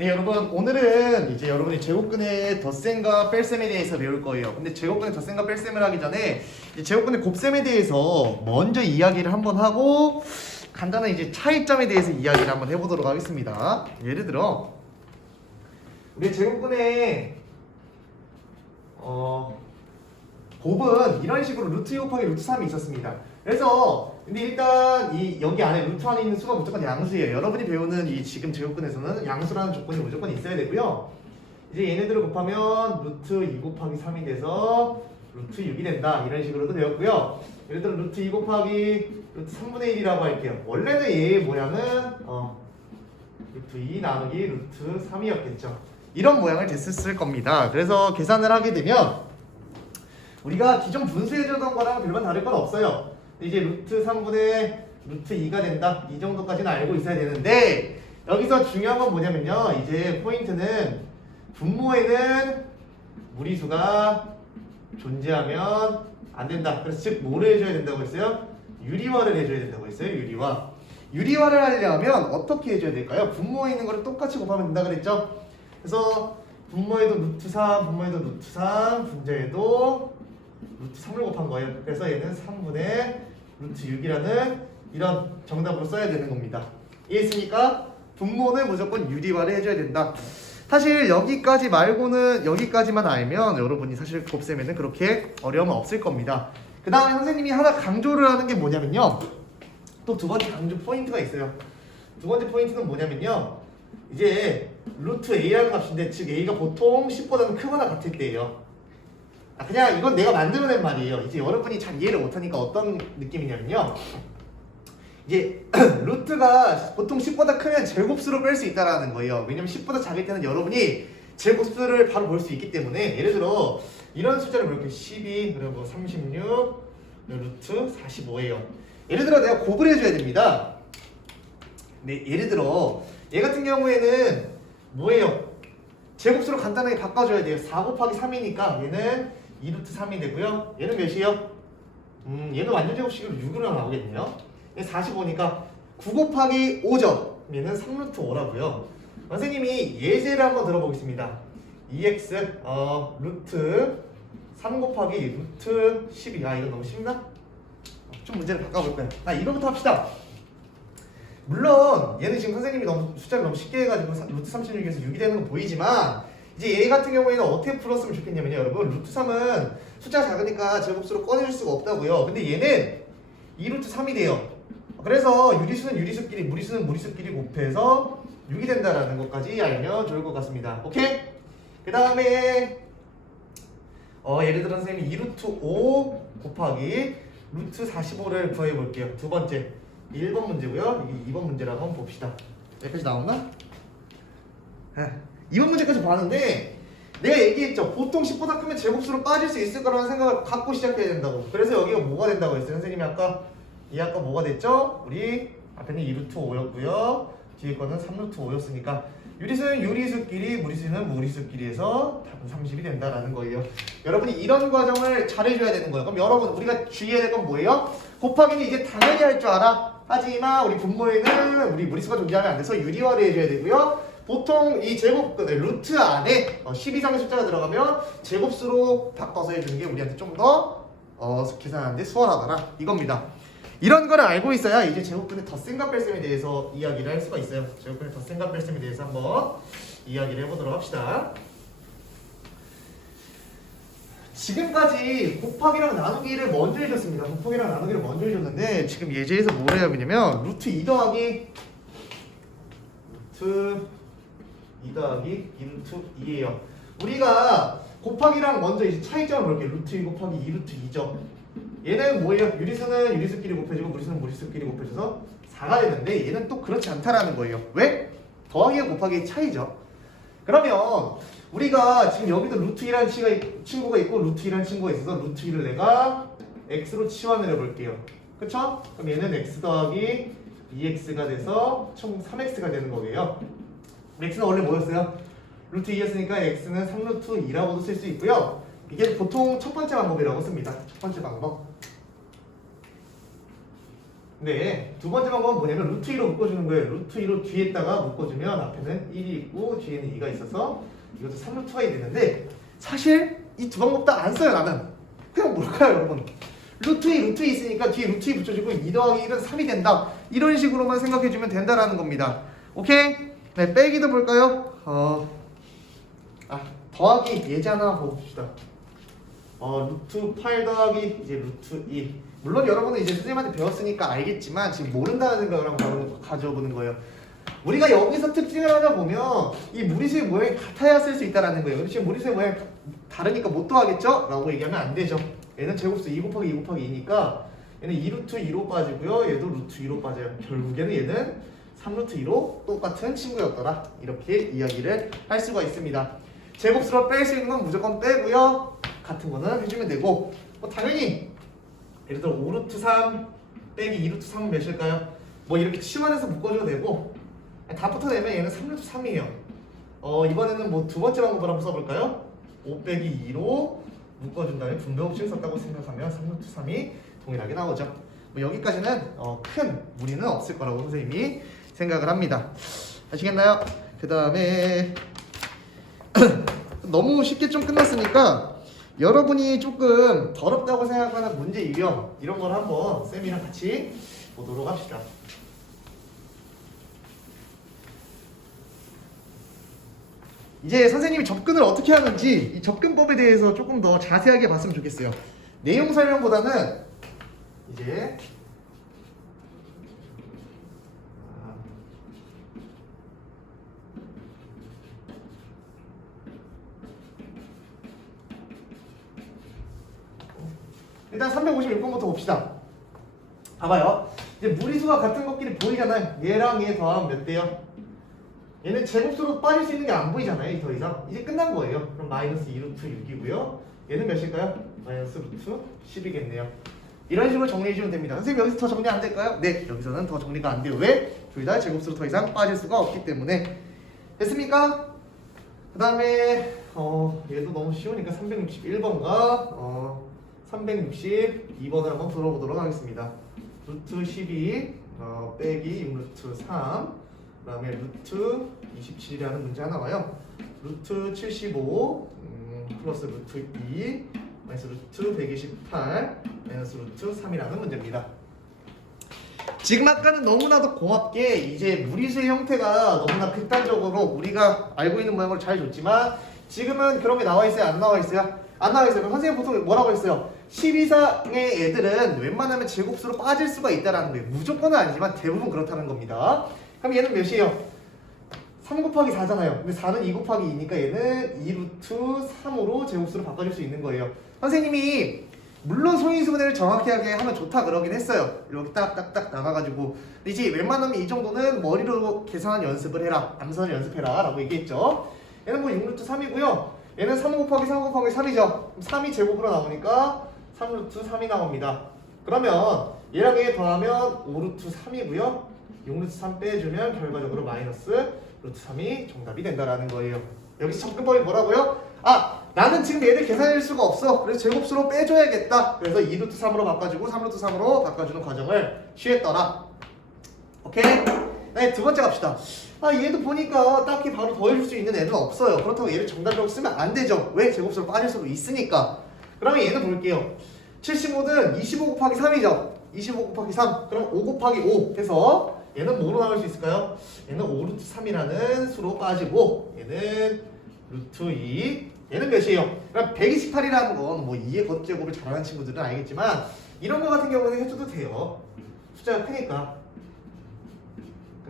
네 여러분 오늘은 이제 여러분이 제곱근의 덧셈과 뺄셈에 대해서 배울 거예요. 근데 제곱근의 덧셈과 뺄셈을 하기 전에 제곱근의 곱셈에 대해서 먼저 이야기를 한번 하고 간단한 이제 차이점에 대해서 이야기를 한번 해보도록 하겠습니다. 예를 들어 우리 제곱근의 어 곱은 이런 식으로 루트 2 곱하기 루트 3이 있었습니다. 그래서 근데 일단 이 여기 안에 루트 안에 있는 수가 무조건 양수예요. 여러분이 배우는 이 지금 제곱근에서는 양수라는 조건이 무조건 있어야 되고요. 이제 얘네들을 곱하면 루트 2 곱하기 3이 돼서 루트 6이 된다. 이런 식으로도 배웠고요. 예를 들어 루트 2 곱하기 루트 3분의 1이라고 할게요. 원래는 얘의 모양은 어, 루트 2 나누기 루트 3이었겠죠. 이런 모양을 됐을 겁니다. 그래서 계산을 하게 되면 우리가 기존 분수해주던 거랑 별반 다를 건 없어요. 이제 루트 3분의 루트 2가 된다. 이 정도까지는 알고 있어야 되는데 여기서 중요한 건 뭐냐면요. 이제 포인트는 분모에는 무리수가 존재하면 안 된다. 그래서 즉 뭐를 해줘야 된다고 했어요? 유리화를 해줘야 된다고 했어요. 유리화. 유리화를 하려면 어떻게 해줘야 될까요? 분모에 있는 거를 똑같이 곱하면 된다 그랬죠? 그래서 분모에도 루트 3, 분모에도 루트 3, 분자에도 루트 3을 곱한 거예요. 그래서 얘는 3분의 루트 6이라는 이런 정답으로 써야 되는 겁니다. 이해했습니까? 분모는 무조건 유리화를 해줘야 된다. 사실 여기까지 말고는 여기까지만 알면 여러분이 사실 곱셈에는 그렇게 어려움은 없을 겁니다. 그 다음에 선생님이 하나 강조를 하는 게 뭐냐면요. 또 두 번째 강조 포인트가 있어요. 두 번째 포인트는 뭐냐면요. 이제 루트 a라는 값인데 즉 a가 보통 10보다는 크거나 같을 때예요. 아, 그냥 이건 내가 만들어낸 말이에요. 이제 여러분이 잘 이해를 못하니까 어떤 느낌이냐면요. 이제 루트가 보통 10보다 크면 제곱수로 뺄 수 있다라는 거예요. 왜냐면 10보다 작을 때는 여러분이 제곱수를 바로 볼 수 있기 때문에 예를 들어 이런 숫자를 볼게요. 12 그리고 36 루트 45예요. 예를 들어 내가 곱을 해줘야 됩니다. 네, 예를 들어 얘 같은 경우에는 뭐예요? 제곱수로 간단하게 바꿔줘야 돼요. 4 곱하기 3이니까 얘는 2루트 3이 되고요. 얘는 몇이에요? 음, 얘는 완전 제곱식으로 6으로 나오겠네요. 얘 45니까 9 곱하기 5죠. 얘는 3루트 5라고요. 선생님이 예제를 한번 들어보겠습니다. 2x 어, 루트 3 곱하기 루트 12. 아, 이거 너무 쉽나? 좀 문제를 바꿔볼까요? 아, 이거부터 합시다. 물론 얘는 지금 선생님이 너무 숫자를 너무 쉽게 해가지고 사- 루트 36에서 6이 되는 건 보이지만 이제 얘 같은 경우에는 어떻게 풀었으면 좋겠냐면요 여러분 루트 3은 숫자가 작으니까 제곱수로 꺼내줄 수가 없다고요 근데 얘는 2루트 3이 돼요 그래서 유리수는 유리수끼리 무리수는 무리수끼리 곱해서 6이 된다라는 것까지 알면 좋을 것 같습니다 오케이? 그 다음에 어, 예를 들어 선생님이 2루트 5 곱하기 루트 45를 구해 볼게요 두 번째 1번 문제고요. 이게 2번 문제라고 한번 봅시다. 여기까지 나오나? 아, 2번 문제까지 봤는데 내가 얘기했죠. 보통 10보다 크면 제곱수로 빠질 수 있을 거라는 생각을 갖고 시작해야 된다고. 그래서 여기가 뭐가 된다고 했어요. 선생님이 아까 이 아까 뭐가 됐죠? 우리 앞에는 2루트 5였고요. 뒤에 거는 3루트 5였으니까 유리수는 유리수끼리 무리수는 무리수끼리 해서 답은 30이 된다라는 거예요. 여러분이 이런 과정을 잘해줘야 되는 거예요. 그럼 여러분 우리가 주의해야 될 건 뭐예요? 곱하기는 이제 당연히 할 줄 알아. 하지만 우리 분모에는 우리 무리수가 존재하면 안 돼서 유리화를 해줘야 되고요. 보통 이 제곱 그 루트 안에 어, 10 이상의 숫자가 들어가면 제곱수로 바꿔서 해주는 게 우리한테 좀더 어, 계산하는데 수월하더라 이겁니다. 이런 거를 알고 있어야 이제 제곱근의 덧셈과 뺄셈에 대해서 이야기를 할 수가 있어요. 제곱근의 덧셈과 뺄셈에 대해서 한번 이야기를 해보도록 합시다. 지금까지 곱하기랑 나누기를 먼저 해줬습니다. 곱하기랑 나누기를 먼저 해줬는데 지금 예제에서 뭘 해야 되냐면 루트 2 더하기 루트 2 더하기 2루트 2예요. 우리가 곱하기랑 먼저 이제 차이점을 볼게요. 루트 2 곱하기 2 루트 2죠. 얘는 뭐예요? 유리수는 유리수끼리 곱해지고 무리수는 무리수끼리 곱해져서 4가 되는데 얘는 또 그렇지 않다라는 거예요. 왜? 더하기와 곱하기의 차이죠. 그러면 우리가 지금 여기도 루트 2라는 친구가, 있- 친구가 있고 루트 2라는 친구가 있어서 루트 2를 내가 x로 치환을 해볼게요. 그쵸? 그럼 얘는 x 더하기 2x가 돼서 총 3x가 되는 거예요. X는 원래 뭐였어요? 루트 2였으니까 x는 3루트 2라고도 쓸 수 있고요. 이게 보통 첫 번째 방법이라고 씁니다. 첫 번째 방법. 네, 두 번째 방법은 뭐냐면 루트 2로 묶어주는 거예요. 루트 2로 뒤에다가 묶어주면 앞에는 1이 있고 뒤에는 2가 있어서 이것도 3루트가 되는데 사실 이 두 방법 다 안 써요 나는. 그냥 뭘까요 여러분? 루트 2, 루트 2 있으니까 뒤에 루트 2 붙여주고 2 더하기 1은 3이 된다. 이런 식으로만 생각해주면 된다라는 겁니다. 오케이? 네, 빼기도 볼까요? 어, 아, 더하기 예제 하나 봅시다. 어, 루트 8 더하기 이제 루트 2. 물론 여러분은 이제 선생님한테 배웠으니까 알겠지만 지금 모른다는 생각을 한번 가져보는 거예요. 우리가 여기서 특징을 하나 보면 이 무리수의 모양이 같아야 쓸 수 있다라는 거예요. 지금 무리수의 모양이 다르니까 못 더하겠죠? 라고 얘기하면 안 되죠. 얘는 제곱수 2 곱하기 2 곱하기 2니까 얘는 2루트 2로 빠지고요. 얘도 루트 2로 빠져요. 결국에는 얘는 3루트 2로 똑같은 친구였더라. 이렇게 이야기를 할 수가 있습니다. 제곱수로 뺄 수 있는 건 무조건 빼고요. 같은 거는 해주면 되고 뭐 당연히 예를 들어 5루트 3 빼기 2루트 3은 몇일까요? 뭐 이렇게 치환해서 묶어줘도 되고 다 붙어내면 얘는 3루트 3이에요. 어 이번에는 뭐 두 번째 방법을 한번 써볼까요? 5 빼기 2로 묶어준 다음에 분배법칙을 썼다고 생각하면 3루트 3이 동일하게 나오죠. 뭐 여기까지는 어, 큰 무리는 없을 거라고 선생님이 생각을 합니다. 아시겠나요? 그 다음에 너무 쉽게 좀 끝났으니까 여러분이 조금 더럽다고 생각하는 문제 유형 이런 걸 한번 쌤이랑 같이 보도록 합시다. 이제 선생님이 접근을 어떻게 하는지 이 접근법에 대해서 조금 더 자세하게 봤으면 좋겠어요. 내용 설명보다는 이제 일단 356번부터 봅시다. 봐봐요. 이제 무리수가 같은 것끼리 보이잖아요. 얘랑 얘 더하면 몇 대요? 얘는 제곱수로 빠질 수 있는 게 안 보이잖아요. 이더 이상. 이제 끝난 거예요. 그럼 마이너스 2루트 6이고요. 얘는 몇일까요? 마이너스 루트 10이겠네요. 이런 식으로 정리해주면 됩니다. 선생님 여기서 더 정리 안 될까요? 네, 여기서는 더 정리가 안 돼요. 왜? 둘 다 제곱수로 더 이상 빠질 수가 없기 때문에. 됐습니까? 그 다음에 어, 얘도 너무 쉬우니까 361번과 어, 362번을 한번 들어보도록 하겠습니다. 루트 12 어, 빼기 6루트 3 그다음에 루트 27이라는 문제 하나 와요. 루트 75 음, 플러스 루트 2 마이너스 루트 128 마이너스 루트 3이라는 문제입니다. 지금 아까는 너무나도 고맙게 이제 무리수의 형태가 너무나 극단적으로 우리가 알고 있는 모양으로 잘 줬지만 지금은 그런 게 나와 있어요? 안 나와 있어요? 안 나와 있어요. 선생님 보통 뭐라고 했어요? 10 이상의 애들은 웬만하면 제곱수로 빠질 수가 있다라는 거예요. 무조건은 아니지만 대부분 그렇다는 겁니다. 그럼 얘는 몇이에요? 3 곱하기 4잖아요. 근데 4는 2 곱하기 2니까 얘는 2루트 3으로 제곱수로 바꿔줄 수 있는 거예요. 선생님이 물론 소인수분해를 정확히 하게 하면 좋다 그러긴 했어요. 이렇게 딱딱딱 나가가지고 이제 웬만하면 이 정도는 머리로 계산 연습을 해라. 암산을 연습해라 라고 얘기했죠. 얘는 뭐 6루트 3이고요. 얘는 3 곱하기 3 곱하기 3이죠. 3이 제곱으로 나오니까 3루트 3이 나옵니다. 그러면 얘랑 얘 더하면 5루트 3이고요. 6루트 3 빼주면 결과적으로 마이너스 루트 3이 정답이 된다라는 거예요. 여기서 접근법이 뭐라고요? 아 나는 지금 얘를 계산할 수가 없어. 그래서 제곱수로 빼줘야겠다. 그래서 2루트 3으로 바꿔주고 3루트 3으로 바꿔주는 과정을 취했더라. 오케이? 네, 두 번째 갑시다. 아, 얘도 보니까 딱히 바로 더해줄 수 있는 애는 없어요. 그렇다고 얘를 정답적으로 쓰면 안 되죠. 왜? 제곱수로 빠질 수도 있으니까. 그러면 얘는 볼게요. 75는 25 곱하기 3이죠. 25 곱하기 3. 그럼 5 곱하기 5 해서 얘는 뭐로 나올 수 있을까요? 얘는 5 루트 3이라는 수로 빠지고 얘는 루트 2 얘는 몇이에요? 그럼 128이라는 건 뭐 2의 겉제곱을 잘하는 친구들은 알겠지만 이런 거 같은 경우는 해줘도 돼요. 숫자가 크니까.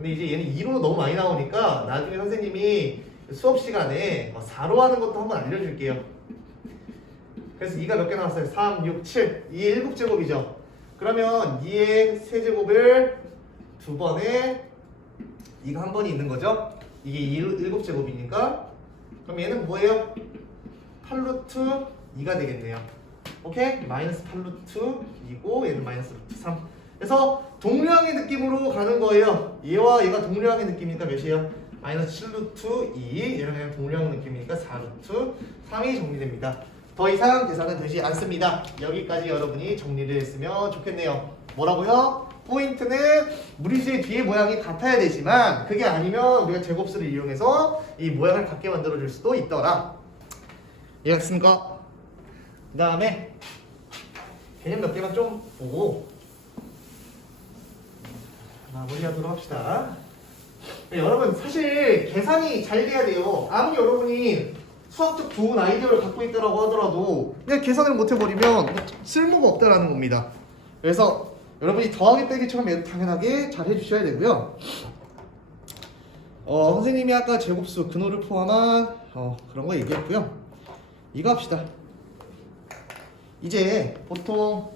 근데 이제 얘는 2로 너무 많이 나오니까 나중에 선생님이 수업 시간에 4로 하는 것도 한번 알려줄게요. 그래서 2가 몇 개 나왔어요? 3, 6, 7. 2의 7제곱이죠. 그러면 2의 세제곱을 두 번에 2가 한 번이 있는 거죠. 이게 7제곱이니까 그럼 얘는 뭐예요? 8루트 2가 되겠네요. 오케이? 마이너스 8루트 2고 얘는 마이너스 루트 3. 그래서 동류항의 느낌으로 가는 거예요. 얘와 얘가 동류항의 느낌이니까 몇이에요? 마이너스 7루트 2. 얘랑 얘랑 동류항 느낌이니까 4루트 3이 정리됩니다. 더 이상 계산은 되지 않습니다. 여기까지 여러분이 정리를 했으면 좋겠네요. 뭐라고요? 포인트는 무리수의 뒤에 모양이 같아야 되지만 그게 아니면 우리가 제곱수를 이용해서 이 모양을 같게 만들어 줄 수도 있더라. 이해했습니까? 그 다음에 개념 몇 개만 좀 보고 마무리하도록 합시다. 네, 여러분 사실 계산이 잘 돼야 돼요. 아무리 여러분이 수학적 좋은 아이디어를 갖고 있다라고 하더라도 그냥 계산을 못 해버리면 쓸모가 없다라는 겁니다. 그래서 여러분이 더하기 빼기처럼 당연하게 잘 해주셔야 되고요. 어, 선생님이 아까 제곱수 근호를 포함한 어, 그런 거 얘기했고요. 이거 합시다. 이제 보통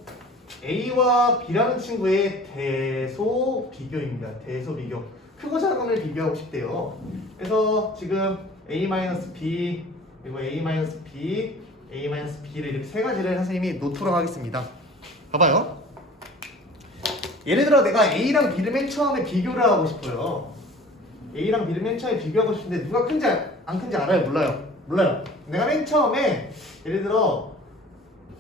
A와 B라는 친구의 대소 비교입니다. 대소 비교. 크고 작음을 비교하고 싶대요. 그래서 지금 A-B 그리고 A-B, A-B를 이렇게 세 가지를 선생님이 놓도록 하겠습니다. 봐봐요. 예를 들어 내가 A랑 B를 맨 처음에 비교를 하고 싶어요. A랑 B를 맨 처음에 비교하고 싶은데 누가 큰지 알- 안 큰지 알아요? 몰라요? 몰라요. 내가 맨 처음에 예를 들어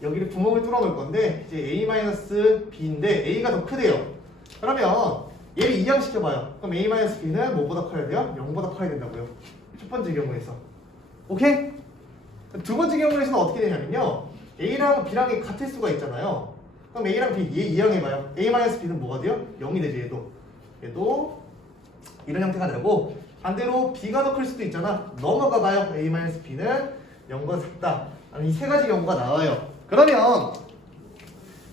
여기를 구멍을 뚫어 놓을 건데 이제 A-B인데 A가 더 크대요. 그러면 얘를 이항시켜봐요. 그럼 A-B는 뭐보다 커야 돼요? 0보다 커야 된다고요. 첫 번째 경우에서. 오케이? 두 번째 경우에서는 어떻게 되냐면요. A랑 B랑이 같을 수가 있잖아요. 그럼 A랑 B 얘 이항해봐요. A-B는 뭐가 돼요? 0이 되죠 얘도. 얘도 이런 형태가 되고 반대로 B가 더 클 수도 있잖아. 넘어가봐요. A-B는 0보다 작다. 이 세 가지 경우가 나와요. 그러면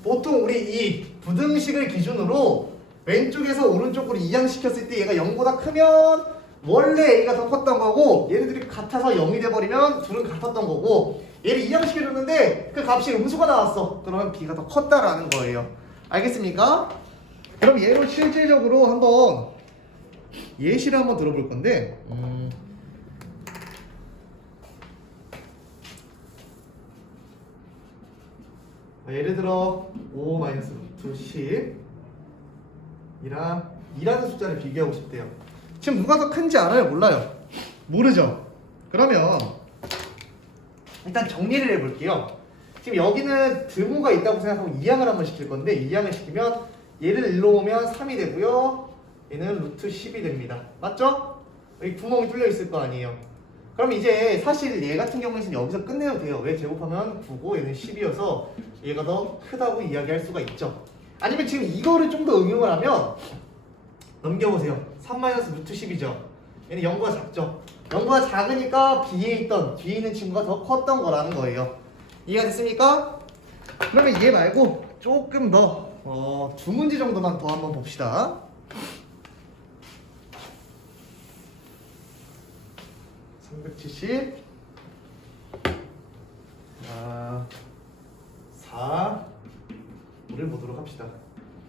보통 우리 이 부등식을 기준으로 왼쪽에서 오른쪽으로 이항시켰을 때 얘가 0보다 크면 원래 A가 더 컸던 거고 얘네들이 같아서 0이 돼버리면 둘은 같았던 거고 얘를 이항시켜줬는데 그 값이 음수가 나왔어 그러면 B가 더 컸다라는 거예요 알겠습니까? 그럼 얘로 실질적으로 한번 예시를 한번 들어볼 건데 음, 예를 들어 5 마이너스 루트 10 이랑 2라는 숫자를 비교하고 싶대요. 지금 누가 더 큰지 알아요? 몰라요? 모르죠? 그러면 일단 정리를 해볼게요. 지금 여기는 드모가 있다고 생각하고 2항을 한번 시킬 건데 2항을 시키면 얘를 일로 오면 3이 되고요. 얘는 루트 10이 됩니다. 맞죠? 여기 구멍이 뚫려 있을 거 아니에요. 그럼 이제 사실 얘 같은 경우에는 여기서 끝내도 돼요. 왜 제곱하면 9고 얘는 10이어서 얘가 더 크다고 이야기할 수가 있죠. 아니면 지금 이거를 좀 더 응용을 하면 넘겨보세요. 3마이너스 루트 10이죠. 얘는 0보다 작죠. 0보다 작으니까 B에 있던 뒤에 있는 친구가 더 컸던 거라는 거예요. 이해가 됐습니까? 그러면 얘 말고 조금 더 어, 두 문제 정도만 더 한번 봅시다. (370) 아, 4 우를 보도록 합시다.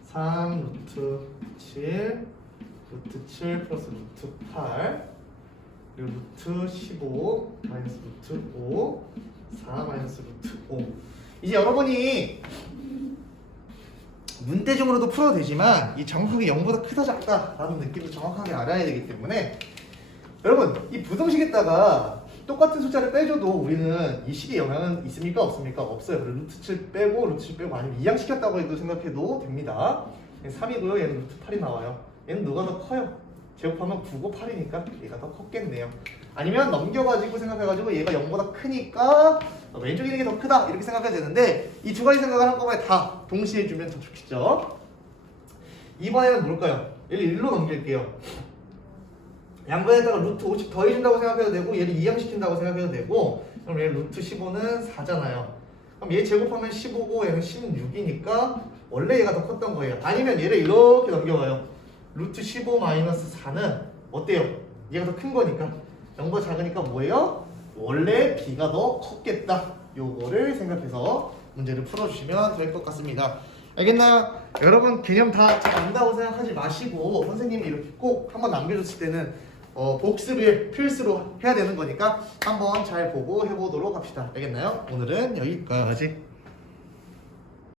3 루트 7 루트 7 플러스 루트 8 그리고 루트 15 마이너스 루트 5 4 마이너스 루트 5 이제 여러분이 문대중으로도 풀어도 되지만 이 정확하게 0보다 크다 작다 라는 느낌을 정확하게 알아야 되기 때문에 여러분 이 부등식에다가 똑같은 숫자를 빼줘도 우리는 이 식에 영향은 있습니까? 없습니까? 없어요. 루트 7 빼고 루트 7 빼고 아니면 이항시켰다고 해도 생각해도 됩니다. 3이고요. 얘는 루트 8이 나와요. 얘는 누가 더 커요? 제곱하면 9고 8이니까 얘가 더 컸겠네요. 아니면 넘겨가지고 생각해가지고 얘가 0보다 크니까 왼쪽에 있는 게 더 크다. 이렇게 생각해야 되는데 이 두 가지 생각을 한꺼번에 다 동시에 해주면 더 좋겠죠 이번에는 뭘까요? 얘를 1로 넘길게요 양변에다가 루트 50 더해준다고 생각해도 되고 얘를 이항시킨다고 생각해도 되고 그럼 얘 루트 15는 4잖아요 그럼 얘 제곱하면 15고 얘는 16이니까 원래 얘가 더 컸던 거예요 아니면 얘를 이렇게 넘겨가요 루트 15 마이너스 4는 어때요? 얘가 더 큰 거니까 0보다 작으니까 뭐예요? 원래 B가 더 컸겠다 요거를 생각해서 문제를 풀어주시면 될 것 같습니다 알겠나요? 여러분 개념 다 잘 안다고 생각하지 마시고 선생님이 이렇게 꼭 한번 남겨줬을 때는 어, 복습을 필수로 해야 되는 거니까 한번 잘 보고 해보도록 합시다. 알겠나요? 오늘은 여기까지.